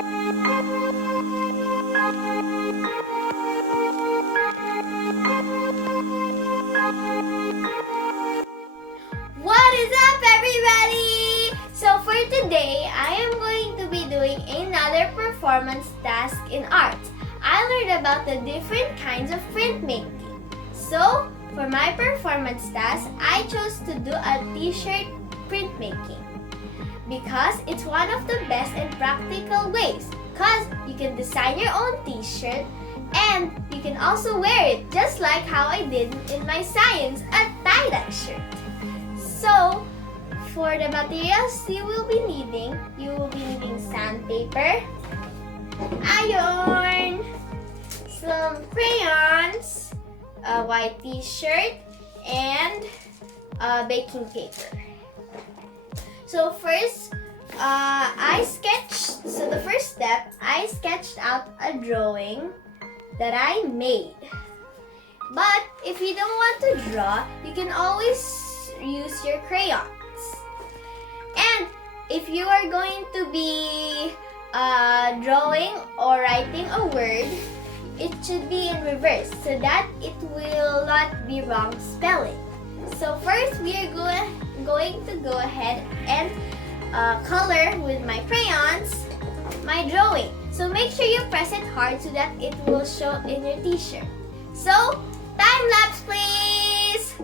What is up, everybody? So for today, I am going to be doing another performance task in art. I learned about the different kinds of printmaking. So for my performance task, I chose to do a t-shirt printmaking because it's one of the best and practical ways, because you can design your own t-shirt and you can also wear it just like how I did in my science tie-dye shirt. So, for the materials you will be needing sandpaper, iron, some crayons, a white t-shirt, and baking paper. So first, the first step, I sketched out a drawing that I made. But if you don't want to draw, you can always use your crayons. And if you are going to be drawing or writing a word, it should be in reverse so that it will not be wrong spelling. So first, we are going to go ahead and color with my crayons my drawing. So make sure you press it hard so that it will show in your t-shirt. So, time lapse please!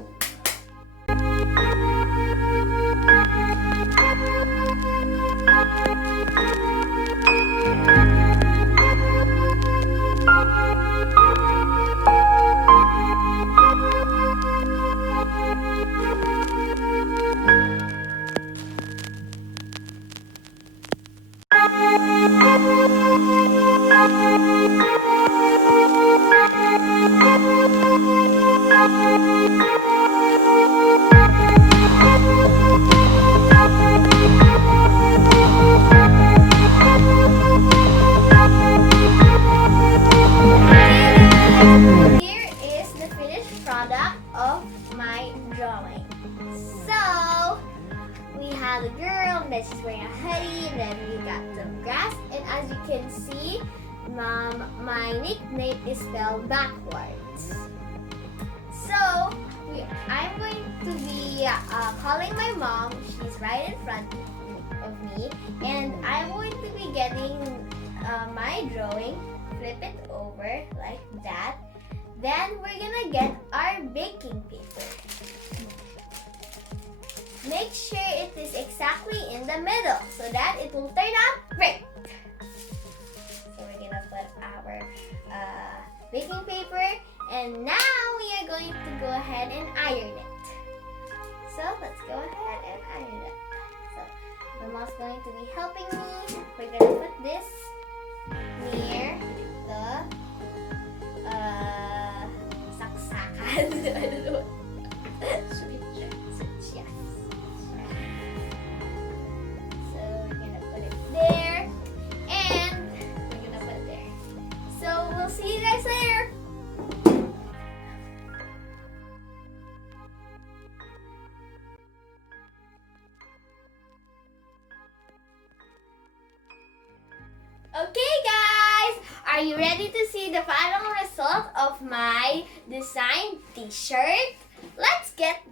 Here is the finished product of my drawing. So, we have a girl, and then she's wearing a hoodie, and then we got some grass, and as you can see, my nickname is spelled backwards. So, I'm going to be calling my mom. She's right in front of me, and I'm going to be getting my drawing, flip it over like that. Then we're gonna get our baking paper. Make sure it is exactly in the middle so that it will turn out great. So we're gonna put our baking paper, and now we are going to go ahead and iron it. So let's go ahead and iron it. So my mom's going to be helping me. We're gonna put this near the saksakan. I don't know. Switch, yes. So we're gonna put it there, and we're gonna put it there. So we'll see you guys later. Okay guys, are you ready to see the final result of my design t-shirt? Let's get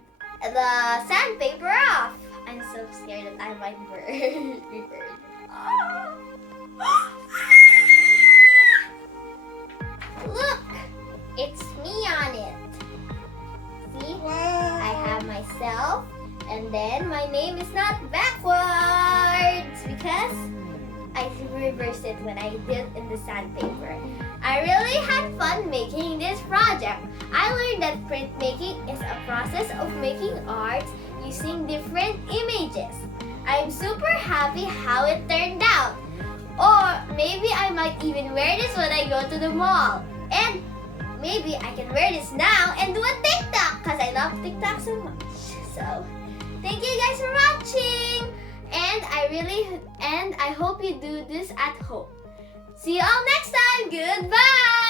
the sandpaper off. I'm so scared that I might be burned. Look, it's me on it. See, I have myself, and then my name is not backwards because I reversed it when I did in the sandpaper. I really had fun making this project. I learned that printmaking is a process of making art using different images. I'm super happy how it turned out. Or maybe I might even wear this when I go to the mall. And maybe I can wear this now and do a TikTok because I love TikTok so much. So, thank you guys for watching. And I hope you do this at home. See you all next time. Goodbye!